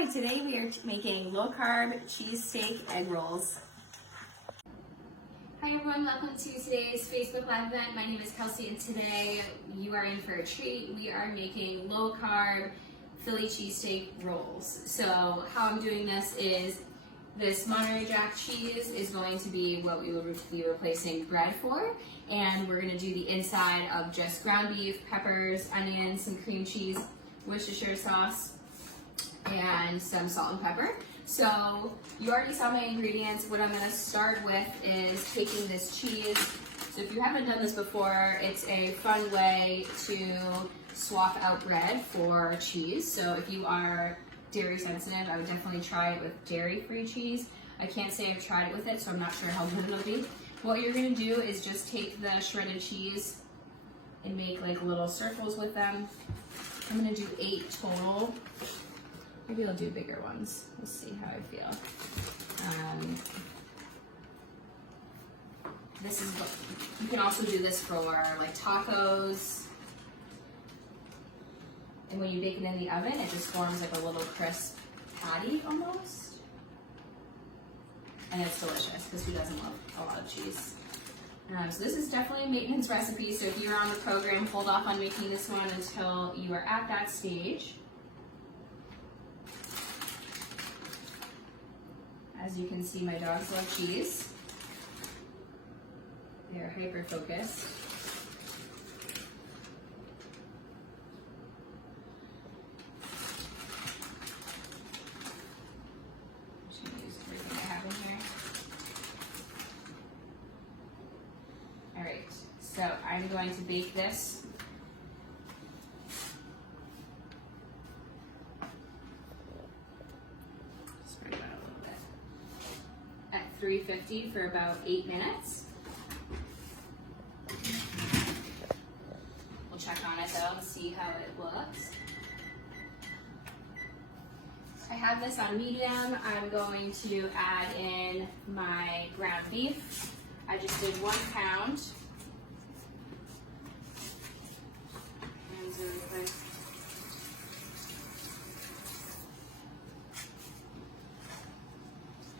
Hi, today we are making low-carb cheesesteak egg rolls. Hi everyone, welcome to today's Facebook Live event. My name is Kelsey and today you are in for a treat. We are making low-carb Philly cheesesteak rolls. So how I'm doing this is this Monterey Jack cheese is going to be what we will be replacing bread for, and we're going to do the inside of just ground beef, peppers, onions, some cream cheese, Worcestershire sauce, and some salt and pepper. So you already saw my ingredients. What I'm going to start with is taking this cheese. So if you haven't done this before, it's a fun way to swap out bread for cheese. So if you are dairy sensitive, I would definitely try it with dairy-free cheese. I can't say I've tried it with it, so I'm not sure how good it'll be. What you're going to do is just take the shredded cheese and make like little circles with them. I'm going to do 8 total. Maybe I'll do bigger ones. We'll see how I feel. This is what you can also do this for like tacos. And when you bake it in the oven, it just forms like a little crisp patty almost. And it's delicious because who doesn't love a lot of cheese? So this is definitely a maintenance recipe. So if you're on the program, hold off on making this one until you are at that stage. As you can see, my dogs love cheese. They're hyper focused. I'm just gonna use everything I have in here. All right, so I'm going to bake this. Spread it out a little bit. At 350 for about 8 minutes. We'll check on it though and see how it looks. I have this on medium. I'm going to add in my ground beef. I just did 1 pound. And really quick.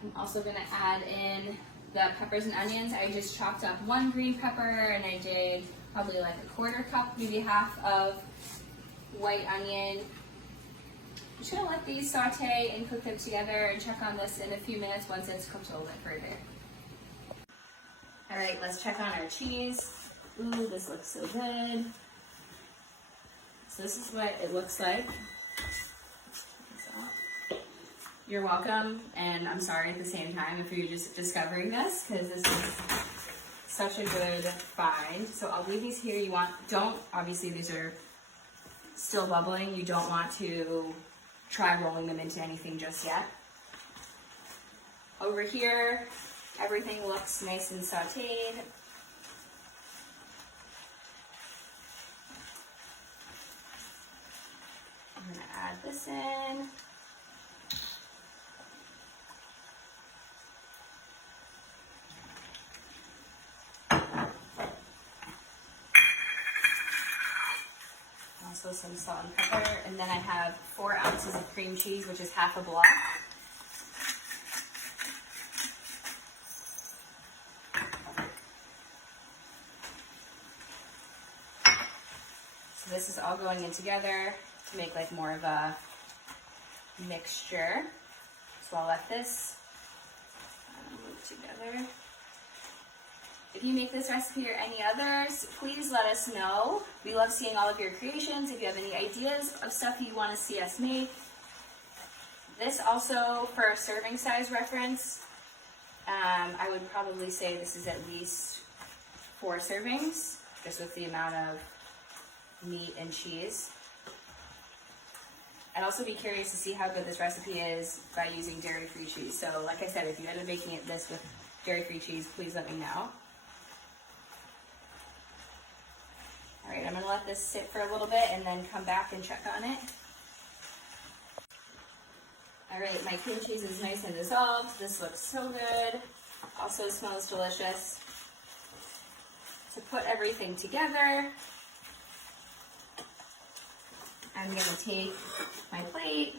I'm also going to add in the peppers and onions. I just chopped up 1 green pepper and I did probably like a 1/4 cup, maybe half of white onion. I'm just going to let these saute and cook them together and check on this in a few minutes once it's cooked a little bit further. All right, let's check on our cheese. Ooh, this looks so good. So this is what it looks like. You're welcome, and I'm sorry at the same time if you're just discovering this, because this is such a good find. So I'll leave these here. Obviously these are still bubbling. You don't want to try rolling them into anything just yet. Over here, everything looks nice and sauteed. I'm gonna add this in. Also some salt and pepper, and then I have 4 ounces of cream cheese, which is half a block. So this is all going in together to make like more of a mixture. So I'll let this move together. If you make this recipe or any others, please let us know. We love seeing all of your creations. If you have any ideas of stuff you want to see us make. This also, for a serving size reference, I would probably say this is at least 4 servings, just with the amount of meat and cheese. I'd also be curious to see how good this recipe is by using dairy-free cheese. So like I said, if you end up making this with dairy-free cheese, please let me know. All right, I'm gonna let this sit for a little bit and then come back and check on it. All right, my cream cheese is nice and dissolved. This looks so good. Also smells delicious. To put everything together, I'm gonna take my plate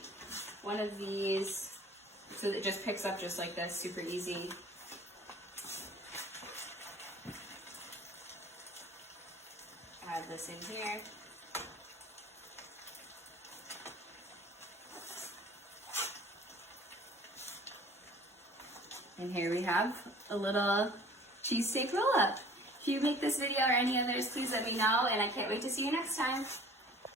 one of these so that it just picks up just like this, super easy. Add this in here. And here we have a little cheesesteak roll up. If you make this video or any others, please let me know, and I can't wait to see you next time.